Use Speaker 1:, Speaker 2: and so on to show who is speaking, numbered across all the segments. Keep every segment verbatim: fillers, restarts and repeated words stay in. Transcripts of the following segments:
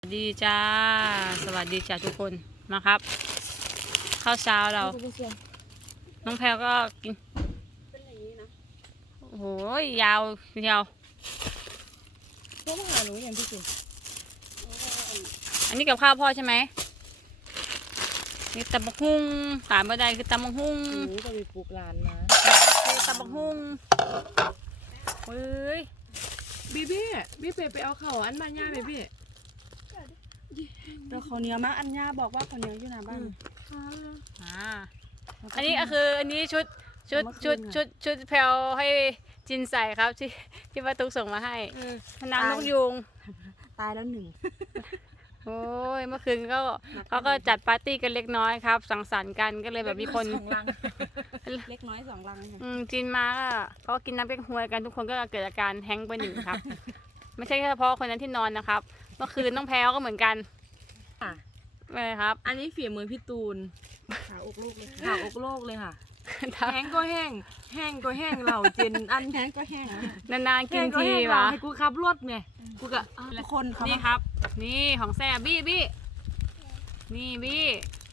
Speaker 1: สวัสดีจ้าสวัสดีจ้าทุกคนมาครับข้าวเช้าเราน้องแพลก็กินเป็นอย่างนี้นะโอ้โหยาวยาว
Speaker 2: พ่อมาหาหนูอย่างที่จริง
Speaker 1: อันนี้กับข้าวพ่อใช่ไหมนี่ตำบักหุ่งขาดไม่ได้คือตำบักหุ่ง
Speaker 2: หนูก็ไปปลูกหลานมา
Speaker 1: ตำบักหุ่งเฮ้ย
Speaker 2: บีบี้บีเปไปเอาเข่าอันมาย่าบีบี้เราเขาเนี้ยมั้งอันย่าบอกว่าเขาเนี้ยอยู่หน้าบ้าน
Speaker 1: อ่าอันนี้ก็คืออันนี้ชุดชุดชุดชุดชุดแพลวให้จินใส่ครับที่ที่ป้าตุ๊กส่งมาให้น้ำนกยูง
Speaker 2: ตายแล้วหนึ่ง
Speaker 1: โอ้ยเมื่อคืนก็เขาก็จัดปาร์ตี้กันเล็กน้อยครับสังสรรค์กันก็เลยแบบมีคน
Speaker 2: เล็กน้อยสองลัง
Speaker 1: อืมจินมาก็เขากินน้ำเก๊กฮวยกันทุกคนก็เกิดอาการแฮงก์ไปหนึ่งครับไม่ใช่แค่เฉพาะคนนั้นที่นอนนะครับเมื่อคืนน้องแพลวก็เหมือนกันไม่ครับ
Speaker 2: อันนี้ฝีมือพี่ตูนขาอกโลกเลยขาอกโลกเลยค่ะแห้งก็แห้งแห้งก็แห้งเราเจนอันแห้งก็แห้ง
Speaker 1: นานๆกินทีวะ
Speaker 2: ให้กูขับรถไงกูกะทุกคน
Speaker 1: นี่ครับนี่ของแซ่บี้บี้นี่บี้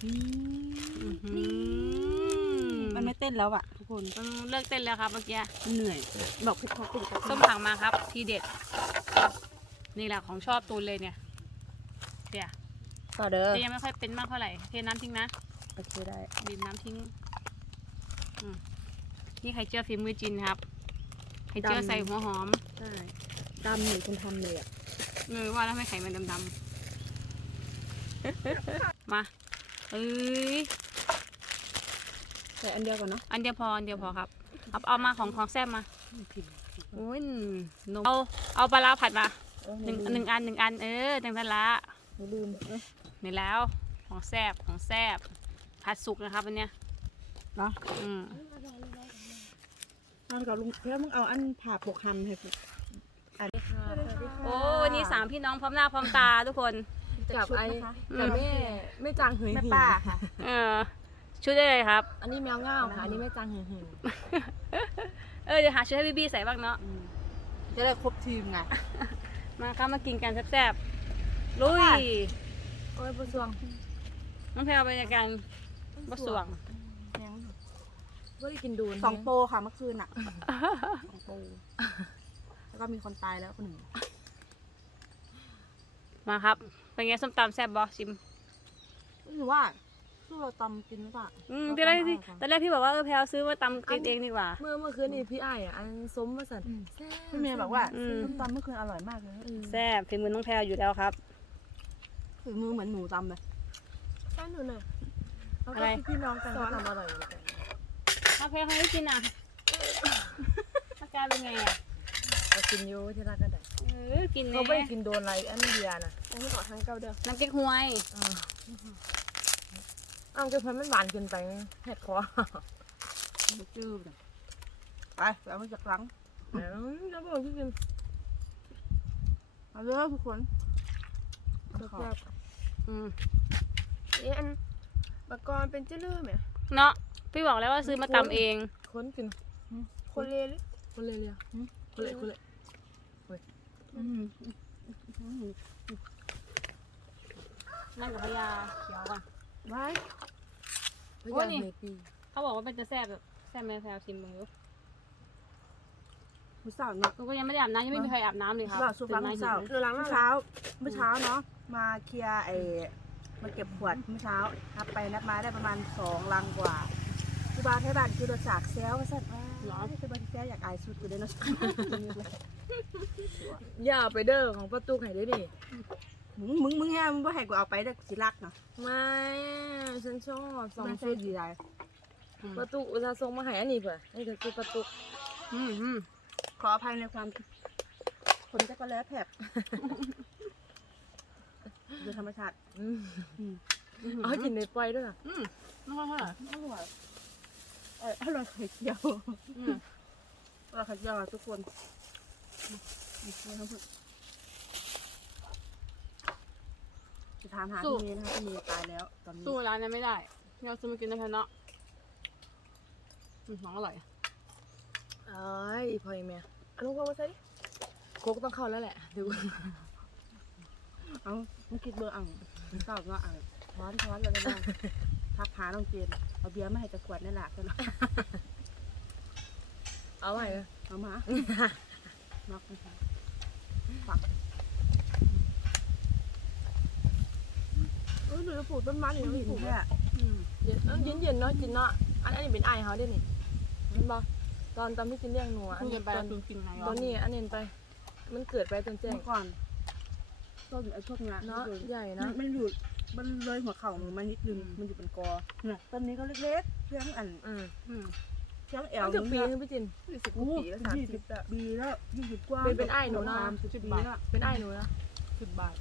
Speaker 2: มันไม่เต้นแล้วอะทุกคน
Speaker 1: ต้องเลิกเต้นแล้วครับเมื่อกี้
Speaker 2: เหนื่อยบอกพี่เขาติด
Speaker 1: ส้มถังมาครับทีเด็ดนี่แหละของชอบตูนเลยเนี่ยเดี๋ยว
Speaker 2: ต่อเด้อ
Speaker 1: ยังไม่ค่อยเป็นมากเท่าไหร่เทน้ำทิ้งนะ
Speaker 2: โอเคได้
Speaker 1: บีบน้ำทิ้งนี่ไข่เจียวฝีมือจินครับไข่เจียวใส่หัวหอม
Speaker 2: ใช่ดำเหมือนคนทำเลยอ่ะ
Speaker 1: เออว่าแล้วไม่ไข่มันดำๆมาเอ้ย
Speaker 2: ใส่อันเดียวก่อนเนาะ
Speaker 1: อันเดียวพออันเดียวพอครับเอาเอามาของของแซ่บมาโอ้ยนมเอาเอาปลาร้าผัดมาหนึ่งหนึ่งอันหนึ่งอันเออจังทันละ
Speaker 2: ลืม
Speaker 1: นี่แล้วของแซ่บของแซ่บผัดสุกนะครับวันเนี้ย
Speaker 2: เนาะ
Speaker 1: อืม
Speaker 2: เอากับลุงเพื่อมึงเอาอันผ่าปกคำให้กู
Speaker 1: สวัสดีค่ะโอ้วันนี้สามพี่น้องพร้อมหน้าพร้อมตาทุกคน
Speaker 2: กับไอ้กับแม่ไม่จางเหื่อยแม่ป้าค่ะ
Speaker 1: เออชุดได้เลยครับ
Speaker 2: อันนี้แมวเง่าค่ะอันนี้ไม่จางเหื่อย
Speaker 1: เออเดี๋ยวหาชุดให้บีบีใส่บ้างเนาะ
Speaker 2: จะได้ครบทีมไง
Speaker 1: มาครับมากินกันแซ่บๆลุย
Speaker 2: โอ้ยบะสวง
Speaker 1: น้องแพลวไปกันบะสวง
Speaker 2: ว่าได้กินดูสองโปค่ะเมื่อคืนอ่ะสองโปแล้วก็มีคนตายแล้วคนหนึ่ง
Speaker 1: มาครับเป็นไงส้มตำแซ่บบอชิม
Speaker 2: หรือว่าสู้เราตำกินหรือเปล่า
Speaker 1: อืมตอนแรกที่ตอนแรกพี่บอกว่าเออแพลวซื้อมาตำกินเองดีกว่า
Speaker 2: เมื่อเมื่อคืนนี่พี่ไอ้อ่ะอันส้มมาสั่นพี่เมย์บอกว่าส้มตำเมื่อคืนอร่อยมากเลย
Speaker 1: แซ่บฝีมือน้องแพลวอยู่แล้วครับ
Speaker 2: ฝีมือเหมือนหนูตำเลยใช่หนูหน่อยอะไรพี่น้องกันเขาทำอร่อยเหมือนกัน
Speaker 1: ถ้าแพลวเขาไม่กินอ่ะอาการเป็นไงอ่ะ
Speaker 2: ก็กินอยู่ที่ร้านก็ได้
Speaker 1: เออกิน
Speaker 2: เขาไม่กินโดนอะไรอันเดียนะ
Speaker 1: ผมไม่ขอทางเก้าเด้อน้ำเก๊กฮวย
Speaker 2: อ้าวเก๊กฮวยมันหวานเกินไปเห็ดคอจืดไปเอาไปจากหลังแล้วบอกที่กินเอาเลยทุกคน
Speaker 1: อืม
Speaker 2: เอ๊ะอันบะกรเป็นเจ้าเลื่อมไหม
Speaker 1: เนาะพี่บอกแล้วว่าซื้อมาตำเอง
Speaker 2: คนกินคนเล่เลยคนเล่เลยคนเล่คนเล่
Speaker 1: นั่งกับพญาเขียวก่อน
Speaker 2: ไว้
Speaker 1: โอ้ยนี่เขาบอกว่าเป็นจะแซ่บแบบแซ่บแม่แพลวชิมมึงดู
Speaker 2: มื้อเช้าเนาะ
Speaker 1: ก็ยังไม่ได้อาบน้ำยังไม่มีใครอาบน้ำเลยครับ
Speaker 2: ตื่นมาเช้าคือล้างเมื่อเช้าเมื่อเช้าเนาะมาเคลียร์ไอ้มาเก็บขวดเมื่อเช้านับไปนับมาได้ประมาณสองลังกว่าคือบ้านให้บ้านคือเราจากเซลว่าสั่นว่าหรอคือบ้านแซวอยากอายสุดกูเลยเนาะอย่าไปเด้อของประตูไข่ด้วยดิมึงมึงมึงแง่มึงว่าให้กูเอาไปได้สิรักเนาะไม่ฉันชอบสองชุดดีใจประตูอุตส่าห์ส่งมาให้อันนี้เผื่อนี่คือประตู
Speaker 1: อืมอืม
Speaker 2: ขออภัยในความคนจะก็แล้วแผลบโดยธรรมชาติเอากินในปล่อยด้วยอ่ะ
Speaker 1: ไม่ค่อยเท่าไหร่
Speaker 2: อร่อยเอออร่อยไข่เจียวอร่อยไข่เจียวทุกคนจะทานหาที่นี้นะคะที่นี้ตายแล้วตอนนี้
Speaker 1: สู้ร้านนี้ไม่ได้เราซื้อมากินนะแพนเนาะน้องอร่อย
Speaker 2: เอ้ยพอยังไงเอาลูกพ่อมาใส่ดิโคกต้องเข้าแล้วแหละดูเอามันคิดเบอร์อ่างเศร้าก็อ่างท้อนท้อนเลยนะทักหาน้องเจนเอาเบียร์มาให้จะขวดนี่แหละกัน
Speaker 3: เอาไว้เลย
Speaker 2: เอามาน็อกนะคะฝัก
Speaker 3: เออหนูจะปลูกต้นไม้หนู
Speaker 2: ไม่
Speaker 3: จะ
Speaker 2: เห็น
Speaker 3: ปลูก
Speaker 2: แค่
Speaker 3: เย็นเออเย็นเย็นๆเนาะจินเนาะอันอันนี้เป็นไอเขาเด้นี่เห็นบ่ตอนตอนที่จินเลี้ยงหนูอะอัน
Speaker 1: คุย
Speaker 3: นี้
Speaker 1: กันไป
Speaker 3: ตอน
Speaker 1: คือกินไง
Speaker 3: ตอนนี้อันนี้ไป มันเกิดไปจนแจ้ง
Speaker 2: เมื่อก่อนต้นไอ้พวกนี้
Speaker 3: เนาะใหญ่
Speaker 2: นะ
Speaker 3: นะ
Speaker 2: มันอยู่มันเลยหัวเข่าหนูมานิดนึงมันอยู่เป็นกอเนี่ยต้นนี้ก็เล็กๆเพียงอัน
Speaker 3: อืม
Speaker 1: อืม
Speaker 2: เพียงแอ
Speaker 3: เอา
Speaker 2: ล
Speaker 3: ถึงปี
Speaker 2: นึ
Speaker 3: นึ
Speaker 2: ง
Speaker 3: งพี่จินสิบก
Speaker 2: อู้
Speaker 3: ว่าปีแล้วสาม
Speaker 2: ยี่
Speaker 3: สิ
Speaker 2: สิ
Speaker 3: บบ แล้ว
Speaker 2: ปีแล้วยี่สิบกว่า
Speaker 3: เป็นเป็นไอ้หนูนะ
Speaker 2: สามสิบ
Speaker 3: สิบ
Speaker 2: ปี
Speaker 3: บาท
Speaker 2: แล้ว
Speaker 3: เป็นไอ้หนูนะ
Speaker 1: สิบบาท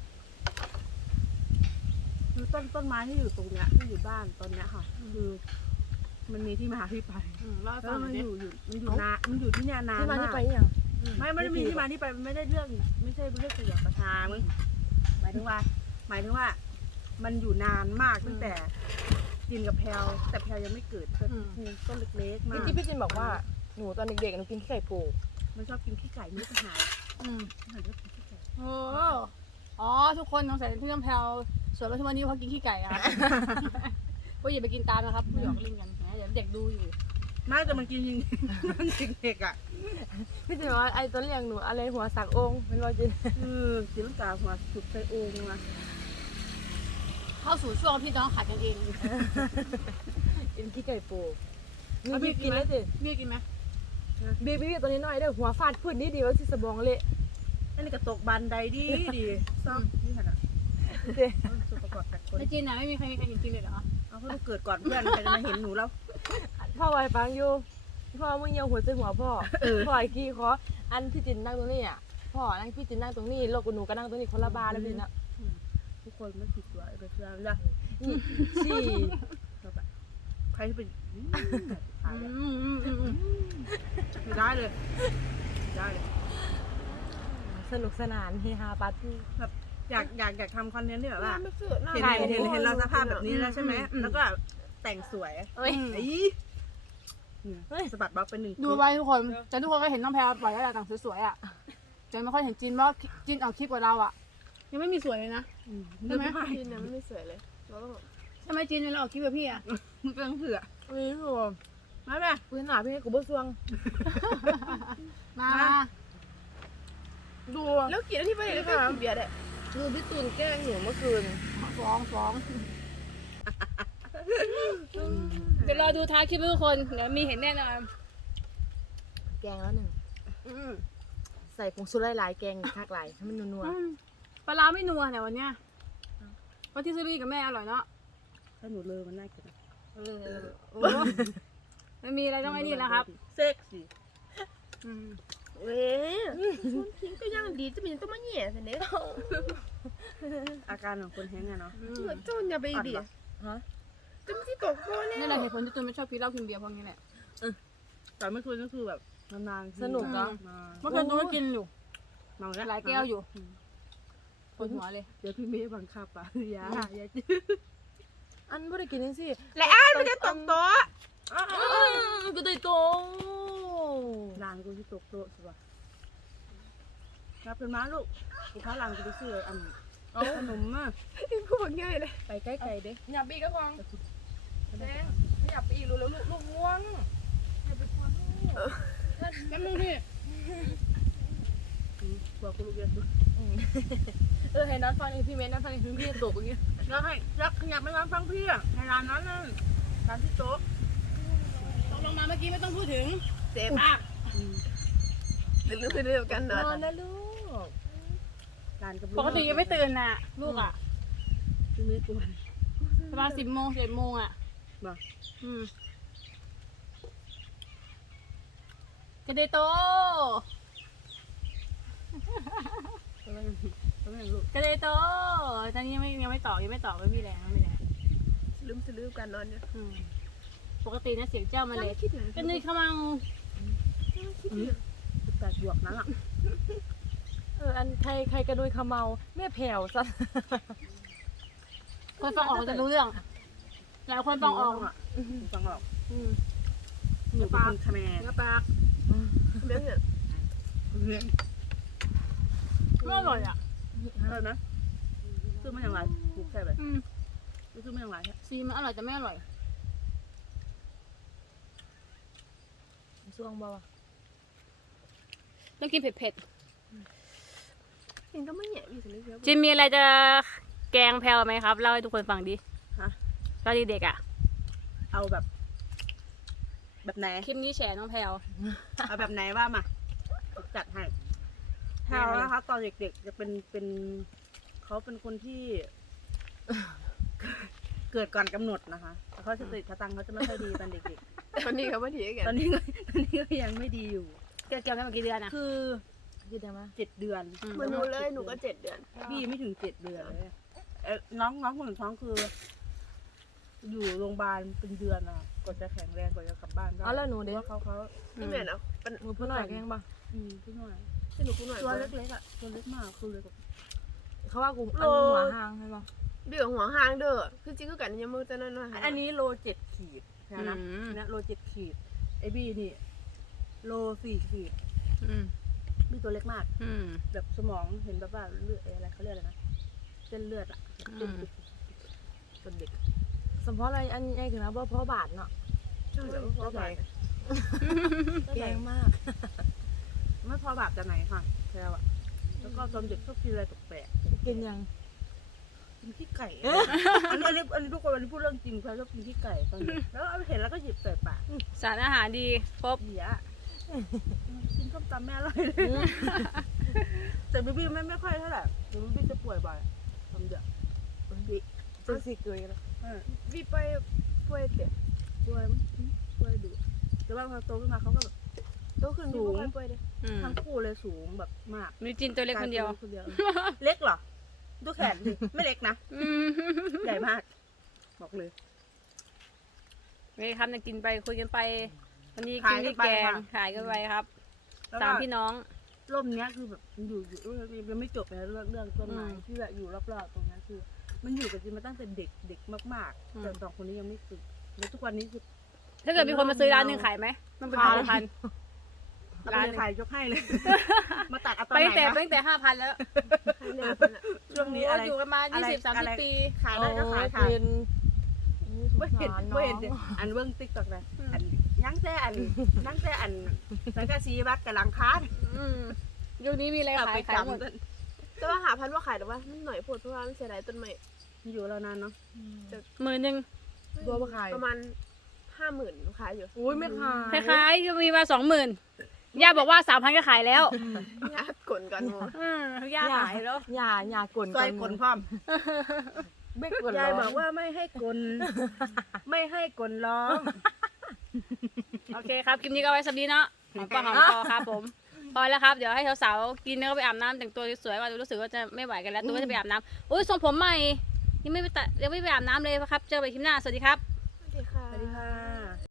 Speaker 2: คือต้นต้นไม้ที่อยู่ตรงเนี้ยที่อยู่บ้านตอนเนี้ยค่ะคือมันมีที่มาที่ไป
Speaker 1: อืมเล่าให้
Speaker 2: แล้
Speaker 1: ฟั
Speaker 2: ว
Speaker 1: งหน่
Speaker 2: มั
Speaker 1: อน ย
Speaker 2: อ
Speaker 1: ดิ
Speaker 2: ยู่อยู่มันอยู่นานมันอยู่ที่เนี่ยนาน
Speaker 3: ที่มาที่
Speaker 2: มาก
Speaker 3: ไปยัง
Speaker 2: ไม่ไม่ได้มีที่มาที่ไปมันไม่ได้เรื่องไม่ใช่เรื่องเกี่ยวกับทางมึงหมายถึงว่า หมายถึงว่า มันอยู่นานมากตั้งแต่กินกับแพลวแต่แพลวยังไม่เกิดก็คือต้นเล็กๆมา
Speaker 3: ที่
Speaker 2: ก
Speaker 3: ที่พี่จินบอกว่าหนูตอนเด็กๆหนูกินไข่ปู
Speaker 2: มันชอบกินขี้ไก่ไม่รู้จะหาย
Speaker 1: อืม
Speaker 2: หายด้วยกินขี้ไก่
Speaker 1: โอ้อ๋อทุกคนสงสัยที่น้ำแพลวส่วนรัชวันนี้เพราะกินขี้ไก่อะครับก็อย่าไปกินตามนะครับผู้หยอกเล่นกันนะเดี๋ยวเด็กดูอยู่
Speaker 2: น่าจะมันกินจริงมันเด็กๆอ่ะ
Speaker 3: พี่จินบอกว่าไอ้ตอนเลี้ยงหนูอะไรหัวสักองค์เป็นว่าจิน
Speaker 2: คือกินลูกกาหัวสุดใส่โอ่งนะ
Speaker 1: เข้าสู่ช่วงพี่น้องขัดกันเอง
Speaker 3: กินขี้ไก่ปูมีบีบกินแล้วจิ
Speaker 1: พี่กินไหม
Speaker 3: บีบบีบตัวนี้หน่อยเด้อหัวฟาดพื้นดีดีว่าสิสบองเละ
Speaker 2: อันนี้กระตกบันไดดีดีซ่อมนี่ขนาด
Speaker 3: เด้
Speaker 2: ส่วนประกอบจากคน
Speaker 1: ในจีนนะไม่มีใครมีใครเห็นจีนเลยเหรอ
Speaker 2: เอาเขาลูกเกิดก่อนเพื่อนใครจะมาเห็นหนูแล้ว
Speaker 3: พ่อไวฟังอยู่พ่อมึงเหี่ยวหัวใจหัวพ่อพ่อไอ้ขี้คออันพี่จินนั่งตรงนี้อ่ะพ่อนั่งพี่จินนั่งตรงนี้โลกกับหนูก็นั่งตรงนี้คนละบาร์แล้วพี่นะ
Speaker 2: ทุกคนไม่ผิดตัวไอ้เบสแล้วจ้ะ
Speaker 3: นี่สี่
Speaker 2: เข้าไปใครที่เป็นอืมตายแล้ว
Speaker 1: อืมอืมอืมอืม
Speaker 2: ไม่ได้เลยไม่ได้เลย
Speaker 3: สนุกสนานเฮฮาปาร์ตี้
Speaker 2: แบบอยากอยากอยากทำคอนเทนต์ที่แบบว่า
Speaker 3: ไม่เสือหน้า
Speaker 2: เห็นเห็นเห็นเราสภาพแบบนี้แล้วใช่ไหมแล้วก็แต่งสวย
Speaker 3: เฮ้ย
Speaker 2: ไอ้เนี่ยสะบัดบล็อกเป็นหนึ่ง
Speaker 1: ดูไว้ทุกคนแต่ทุกคนก็เห็นน้องแพลวปล่อยแล้วแหละต่างสวยๆอ่ะแต่ไม่ค่อยเห็นจีนเพราะจีนออกคลิปกว่าเราอ่ะยังไม่มีสวยเลยนะ
Speaker 2: ใช่ไหม
Speaker 3: จีนเนี่ยไม่สวยเลยเราต้อง
Speaker 1: ใช่ไหมจีนเวลาออกคลิปกับพี่อ่ะ
Speaker 2: มันเป็นเผือก
Speaker 3: เฮ้ยรวม
Speaker 2: มาแม่
Speaker 3: กูหนาพี่ให้กูบ่ซวง
Speaker 1: มา
Speaker 3: ดูแล้วกี่นาทีไปเลยค่ะเบียร์เลยดูพี่ตูนแกล้งหนูเมื่อคืน
Speaker 1: ฟ้องฟ้องเดี๋ยวรอดูท้ายคลิปทุกคนเดี๋ยวมีเห็นแน่นอน
Speaker 3: แกงแล้วหนึ่งใส่ผงชูรสหลายๆแกงคากหลายให้มันนัว
Speaker 1: อืมปลาร้าไม่นัวแต่วันเนี้ยเพราะที่ซื้อไปกินกับแม่อร่อยเนาะ
Speaker 2: ถ้าหนูเลอมันน่ากิน
Speaker 1: เออโอ้ไม่มีอะไรต้องไอ้นี่แล้วครับ
Speaker 2: เซ็กซี่
Speaker 1: อืม
Speaker 3: เว้ยชุนพิงก็ยังดีจะมีต้องมาแย่สิเนี่ย
Speaker 2: อาการของคนแห้งอะเนาะ
Speaker 3: เหมือนโจนอย่าไปดิฮะจะไม่ที่ตกโกน
Speaker 1: นี่แหละเหตุผลที่ตูนไม่ชอบกินเหล้ากินเบียร์พวกนี้แหละ
Speaker 2: แต่เมื่อคืนก็คือแบบนานๆ
Speaker 3: สนุกเนาะ
Speaker 1: เมื่อคืนตูนก็กินอยู่
Speaker 2: เมาแล้ว
Speaker 1: หลายแก้วอยู่ปวดหัวเลย
Speaker 2: เดี๋ยวพี่เมย์บังคับอ่ะยาอย่าจื้อ
Speaker 3: อันไม่ได้กินนั่นสิ
Speaker 2: และอันมันจะตกโต๊ะ
Speaker 3: ก็ได้ตรง
Speaker 2: ร้านกูที่ตกโต๊ะสิวะรับเป็นม้าลูกกูพาหลังกูไปซื้ออันเอาขนมมา
Speaker 3: พูดง่ายเลย
Speaker 2: ไปใกล้ๆเด้
Speaker 3: อย่าปีก็พองแดงไม่อยากไปอีกรู้แล้วลูกลูกง่วงอย่าไปกวนลูก
Speaker 1: แป๊บนึงพี่
Speaker 2: บอกกูลูกเรียนดู
Speaker 3: เออให้น้องฟังอีกพี่เมย์น้องฟังอีกพี่ตกอย่างเงี้ย
Speaker 2: แล้วให้รักขยับไปร้านฟังพี่อ่ะในร้านนั้นน่ะร้านที่โต๊ะ
Speaker 1: ตกลงมาเมื่อกี้ไม่ต้องพูดถึงเจ็บมาก
Speaker 3: ลืมไปเรื่องกันนอนนะลูก
Speaker 2: ร้านกับ
Speaker 1: ปกติยังไม่ตื่นน่ะ ลูกอ่ะ
Speaker 2: พี่เมย์กูมัน
Speaker 1: ประมาณสิบโมงสิบเอ็ดโมงอ่ะ
Speaker 2: บอก
Speaker 1: อืมกระเดโต
Speaker 2: ก็ไม่ก็ไม่ลูก
Speaker 1: กระเดโตตอนนี้ยังไม่ยังไม่ตอบยังไม่ตอบไม่มีแรงไม่มีแรง
Speaker 3: ลืมจะลืมกันนอนเนี่ย
Speaker 1: อืมปกตินะเสียงเจ้ามาเลย
Speaker 3: คิดถึง
Speaker 1: ก็นี่ขมัง
Speaker 2: แปดบวกนั่นแหละ
Speaker 3: เอออันใครใครกระดุยขมเมาแม่แผ่วซะ
Speaker 1: คนฟังออกจะรู้เรื่องหลายคนฟังออก
Speaker 2: อ่ะฟังออก
Speaker 1: อืม
Speaker 2: หนูเป็นคนคาแมร์
Speaker 1: เนื้อปลา
Speaker 3: เรื่องเนี่ย
Speaker 2: เรื่อง
Speaker 1: ไม่อร่อยอ่ะ
Speaker 2: อะไรนะซื้อมาอย่างไรปลูกใช่ไหม
Speaker 1: อืม
Speaker 2: ซื้อมาอย่างไรเนี่ย
Speaker 1: ซีมันอร่อยแต่ไม่อร่อย
Speaker 3: ช่วงบ่วะ
Speaker 1: ต้องกินเผ็ด
Speaker 4: เองก็ไม่แหย่พี่ถึงได้เยอะ
Speaker 1: ๆจิมมีอะไรจะแกงแพลวไหมครับเล่าให้ทุกคนฟังดิ
Speaker 2: ฮะ
Speaker 1: ตอนเด็กๆอ่ะ
Speaker 2: เอาแบบ แบบไหน
Speaker 1: คลิปนี้แฉน้องแพลว
Speaker 2: เอาแบบไหนว่ามาจัดให้แพลวนะคะตอนเด็กๆจะเป็นเป็นเขาเป็นคนที่ เกิดก่อนกำหนดนะคะเขาสติสตังค์เขาจะไม่ค่อยดีตอนเด็ก
Speaker 4: ตอนนี้เขาไม่ถีกัน
Speaker 2: ๆตอนนี้ก็ตอนนี้ก็ยังไม่ดีอยู่
Speaker 1: เกี่ยวกันมากี่เดือนอ่ะ
Speaker 2: คือ
Speaker 3: ยืดได้ไหม
Speaker 2: เจ็ดเดือน
Speaker 1: อืม
Speaker 4: เหมือนหนูเลยหนูก็เจ็ดเดือน
Speaker 2: พี่ไม่ถึงเจ็ดเดือนเลยเอ่อน้องน้องคนหนึ่งท้องคือ อยู่โรงพยาบาลเป็นเดือนอ่ะกว่าจะแข็งแรงกว่าจะกลับบ้านได้
Speaker 3: อ๋อแล้วหนูเด็ก
Speaker 2: ว่าเขาเขา
Speaker 4: พี่แม่นะเป็น
Speaker 3: หนูเพิ่งหน่อยแกงป่ะ
Speaker 2: อืมพี่หน่อย
Speaker 4: ที่หนูพูดหน่อย
Speaker 2: ตัวเล็กๆอ่ะตัวเล็กมากคือเลยแบบ
Speaker 3: เขาว่ากูอันหัวหางใช่ป่ะ
Speaker 4: เดือดหัวห้างเด้อคือจริงคือกันยังมือจะนั่นนะ
Speaker 2: อันนี้โลเจ็ดขีดนะนะ
Speaker 1: อืม
Speaker 2: อันนี้โลเจ็ดขีดไอบี้นี่ โลสี่ขีด
Speaker 1: อืม
Speaker 2: บี้ตัวเล็กมาก
Speaker 1: อืม
Speaker 2: แบบสมองเห็นแบบว่าเลือดอะไรเขาเรียกอะไรนะเส้นเลือดอ่ะ
Speaker 1: อืม
Speaker 2: จนเด็ก
Speaker 3: สมเพราะอะไรอันใหญ่ขึ้นนะเพราะเพราะบาทเนาะ
Speaker 4: ใช่แล้วพอไป
Speaker 3: แกงมาก
Speaker 2: ไม่พอบาปจากไหนค่ะแพลวอ่ะแล้วก็ตอนเด็กชอบกินอะไรแปลก
Speaker 3: กินยัง
Speaker 2: ๆกินขี้ไก่อันนี้อันนี้อันนี้ทุกคนอันนี้พูดเรื่องจริงแพลวชอบกินขี้ไก่ตอนเด็กแล้วเอาเห็นแล้วก็หยิบใส่ปาก
Speaker 1: สารอาหารดีครบ
Speaker 2: เหี้ยกินส้มตำแม่อร่อยเลยแต่บีบี้ไม่ไม่ค่อยเท่าไหร่แต่บีบี้จะป่วยบ่อยทำเยอะ
Speaker 3: จะสิเกยแล้ว
Speaker 2: เออ
Speaker 4: พี่ไปป่วยเด็ก
Speaker 2: ป่วยมั้งป่วยดุแต่ว่าพอโตขึ้นมาเขาก็แบบ
Speaker 4: โตขึ้นพี่ก็ป่วยเด็ก
Speaker 1: อืม
Speaker 2: ทั้งคู่เลยสูงแบบมาก
Speaker 1: มีจินตัวเล็กคนเดียว
Speaker 2: กลาป็คนเดียว เล็กเหรอดูแขนดิไม่เล็กนะ
Speaker 1: อืม
Speaker 2: ใหญ่มาก บอกเลย
Speaker 1: เว้ยครับจะกินไปคุยกันไป วันนี้
Speaker 2: ขา
Speaker 1: กิ
Speaker 2: ย
Speaker 1: น
Speaker 2: กัน
Speaker 1: ที่
Speaker 2: ไป
Speaker 1: แกง
Speaker 2: ค่ะ
Speaker 1: ขายกันไปครับ
Speaker 2: แล้ว
Speaker 1: สาม
Speaker 2: ก็
Speaker 1: พี่น้อง
Speaker 2: ร่มเนี้ยคือแบบมันอยู่อยู่ยังไม่จบเลยเรื่องเรื่องต้นไม้
Speaker 1: อืม
Speaker 2: ที่แบบอยู่รอบๆตรงนั้นคือ มันอยู่กับจินมาตั้งแต่เด็กเด็กมาก
Speaker 1: อืม
Speaker 2: ๆแต่สองคนนี้ยังไม่ฝึกแล้วทุกวันนี้คือ
Speaker 1: ถ้าเกิดมีคนมาซื้อร้านหนึงขายไหมมันเป็นพันพัน
Speaker 2: เอา
Speaker 1: ร้าน
Speaker 2: ไป
Speaker 1: หนึ่ง
Speaker 2: ขายยกให้เลย มาตัดเอาตอ
Speaker 1: ไป
Speaker 2: น
Speaker 1: ตั้งแต่
Speaker 2: ไหน
Speaker 1: ไป
Speaker 2: นะ
Speaker 1: ตั้งแต่ห้าพันแล้ว
Speaker 4: ให้เด็กคนละ
Speaker 2: ช่วงนี้อะไร
Speaker 1: อยู่กันมา
Speaker 2: อะ
Speaker 1: ยี่
Speaker 2: ไร
Speaker 1: สิบสามสิบ
Speaker 2: อะไร
Speaker 1: ปี
Speaker 2: ขายได้ก็ขายค่ะ
Speaker 3: กิน
Speaker 2: ไม่เห็นไม่เห็นดิอันเบื้องติ๊กต็อกเลยอันยังแต่อันยังแต่อันสังกะสีวัดกับหลังคา
Speaker 1: อืมยุคนี้มีอะไร
Speaker 2: เอา
Speaker 1: ขา
Speaker 2: ไป
Speaker 1: ยขายหมด
Speaker 2: จำกัน
Speaker 4: แต่ว่าหาพันว่าขายแต่ว่ามันหน่อยพูดเพราะว่ามันเสียดายต้นไม้
Speaker 2: อยู่แล้วนานเนาะ
Speaker 1: มือหนึ่ง
Speaker 3: ตัวมาขาย
Speaker 4: ประมาณห้าหมื่นขายอยู่
Speaker 3: อุ้ยไม่ขาย
Speaker 1: คล้ายๆมีมาสองหมื่นย่าบอกว่าสามพันก็ขายแล้ว
Speaker 4: ญาติกลนกันหมด
Speaker 1: อืมย่าขายแล้ว
Speaker 3: อย่าอย่ากลน
Speaker 2: ซอยกลพร้อม
Speaker 3: ไม่กลน
Speaker 2: ยายบอกว่าไม่ให้กล ไม่ให้กลล้อม
Speaker 1: โอเคครับ คลิปนี้ก็ไว้สักนี้เนาะหอมปากหอมคอครับผม พอแล้วครับ เดี๋ยวให้สาวๆกินแล้วก็ไปอาบน้ำแต่งตัวสวยๆก่อนรู้สึกว่าจะไม่ไหวกันแล้ว ตัวก็จะไปอาบน้ำอุ้ยทรงผมใหม่ ยังไม่ไปตัดยังไม่ไปอาบน้ำเลยครับ เจอกันใหม่คลิปหน้า สวัสดีครับ
Speaker 4: สวัสดีค่ะ
Speaker 2: สวัสดีค่ะ